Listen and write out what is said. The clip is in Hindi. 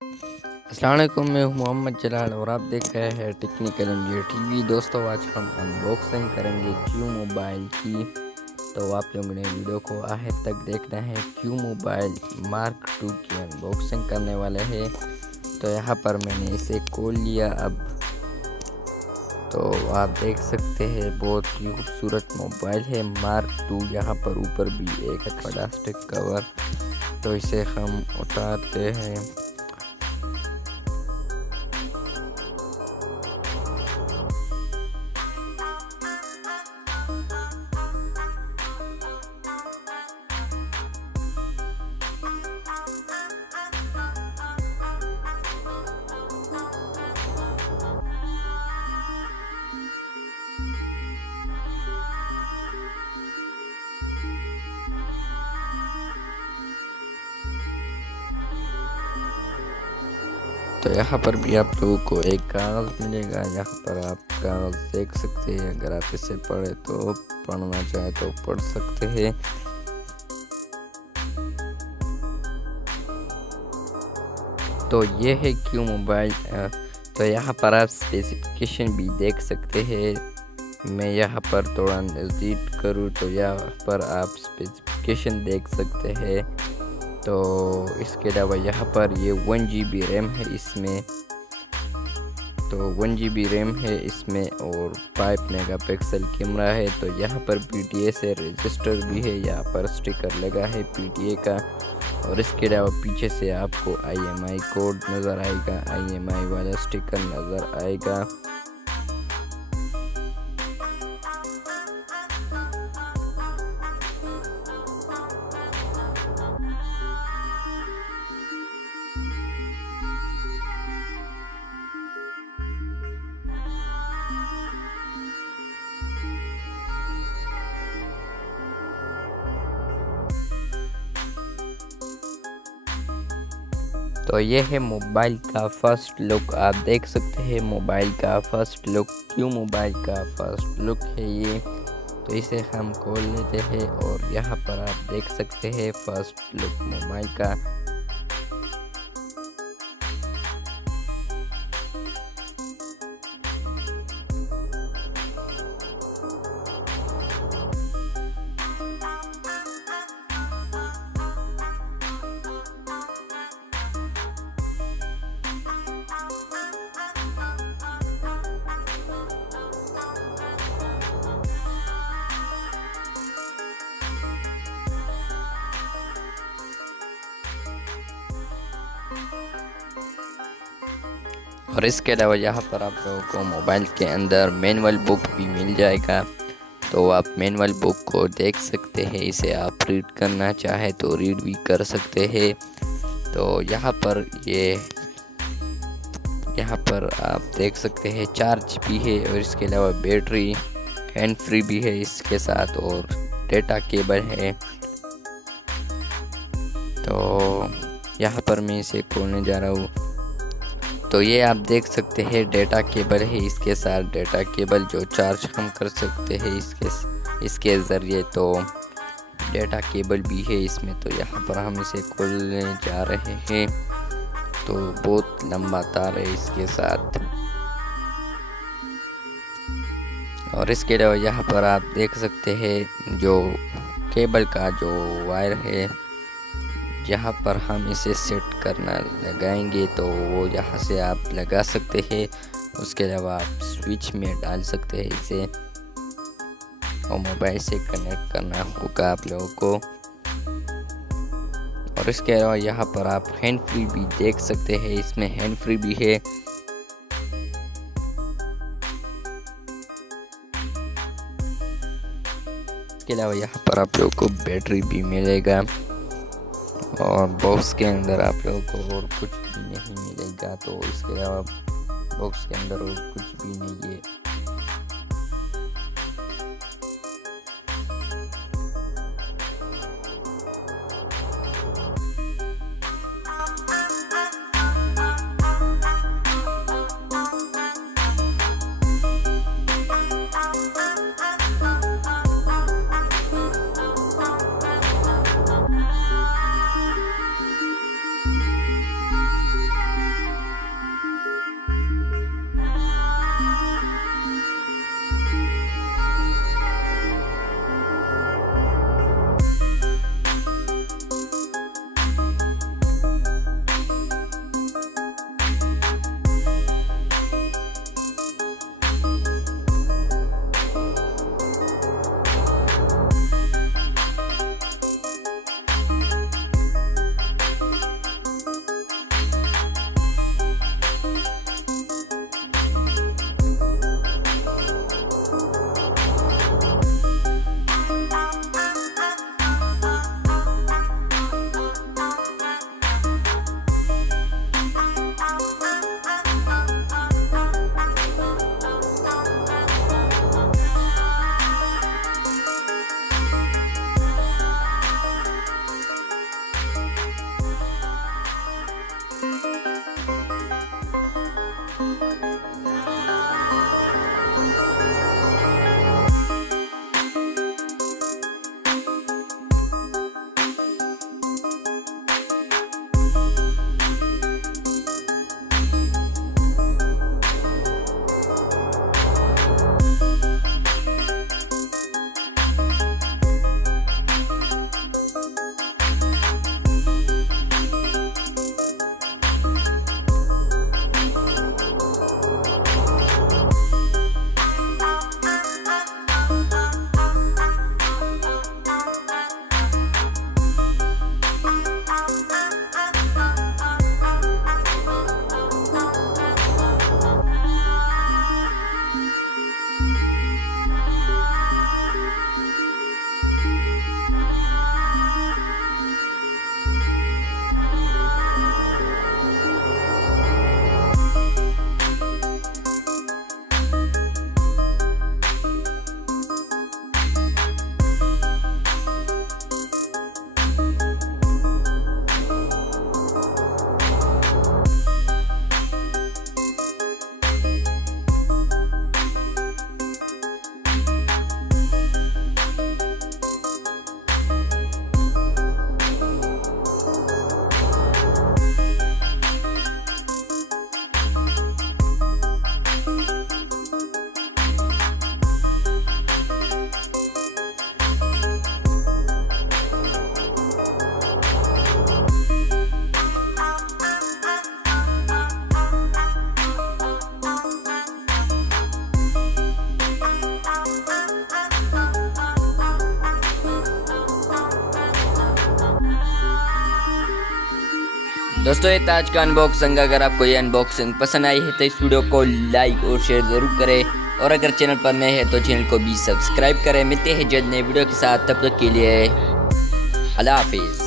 अस्सलाम वालेकुम, मैं हूं मोहम्मद जलाल और आप देख रहे हैं टेक्निकल इंडिया टीवी। दोस्तों, आज हम अनबॉक्सिंग करेंगे क्यू मोबाइल की। तो आप लोगों ने वीडियो को आखिर तक देखना है। क्यू मोबाइल मार्क 2 की अनबॉक्सिंग करने वाले हैं। तो यहाँ पर मैंने इसे खोल लिया। अब तो आप देख सकते हैं बहुत ही खूबसूरत मोबाइल है मार्क 2। यहाँ पर ऊपर भी एक प्लास्टिक कवर। तो इसे हम उतारते हैं। तो यहाँ पर भी आप लोगों को एक कागज़ मिलेगा। यहाँ पर आप कागज़ देख सकते हैं। अगर आप इसे पढ़े तो पढ़ना चाहे तो पढ़ सकते हैं। तो ये है क्यू मोबाइल। तो यहाँ पर आप स्पेसिफिकेशन भी देख सकते हैं। मैं यहाँ पर थोड़ा नज़दीक करूँ तो यहाँ पर आप स्पेसिफिकेशन देख सकते हैं। तो इसके अलावा यहाँ पर ये 1 GB रैम है इसमें। तो 1 GB रैम है इसमें और 5 मेगापिक्सल कैमरा है। तो यहाँ पर PTA से रजिस्टर भी है। यहाँ पर स्टिकर लगा है PTA का। और इसके अलावा पीछे से आपको IMI कोड नज़र आएगा। IMI वाला स्टिकर नज़र आएगा। तो ये है मोबाइल का फर्स्ट लुक। आप देख सकते हैं मोबाइल का फर्स्ट लुक। क्यों मोबाइल का फर्स्ट लुक है ये। तो इसे हम खोल लेते हैं और यहाँ पर आप देख सकते हैं फर्स्ट लुक मोबाइल का। और इसके अलावा यहाँ पर आप लोगों को मोबाइल के अंदर मैनुअल बुक भी मिल जाएगा। तो आप मैनुअल बुक को देख सकते हैं। इसे आप रीड करना चाहे तो रीड भी कर सकते हैं। तो यहाँ पर आप देख सकते हैं चार्ज भी है और इसके अलावा बैटरी हैंड फ्री भी है इसके साथ और डेटा केबल है। तो यहाँ पर मैं इसे खोलने जा रहा हूँ। तो ये आप देख सकते हैं डेटा केबल है इसके साथ। डेटा केबल जो चार्ज हम कर सकते हैं इसके ज़रिए। तो डेटा केबल भी है इसमें। तो यहाँ पर हम इसे खोलने जा रहे हैं। तो बहुत लंबा तार है इसके साथ। और इसके अलावा यहाँ पर आप देख सकते हैं जो केबल का जो वायर है, यहाँ पर हम इसे सेट करना लगाएंगे तो वो यहाँ से आप लगा सकते हैं। उसके अलावा आप स्विच में डाल सकते हैं इसे और मोबाइल से कनेक्ट करना होगा आप लोगों को। और इसके अलावा यहाँ पर आप हैंड फ्री भी देख सकते हैं। इसमें हैंड फ्री भी है। इसके अलावा यहाँ पर आप लोगों को बैटरी भी मिलेगा। और बॉक्स के अंदर आप लोगों को और कुछ भी नहीं मिलेगा। तो इसके अलावा बॉक्स के अंदर और कुछ भी नहीं है। दोस्तों ये था आज का अनबॉक्सिंग। अगर आपको ये अनबॉक्सिंग पसंद आई है तो इस वीडियो को लाइक और शेयर ज़रूर करें, और अगर चैनल पर नए हैं तो चैनल को भी सब्सक्राइब करें। मिलते हैं जल्द नए वीडियो के साथ, तब तक के लिए अल्लाह हाफिज़।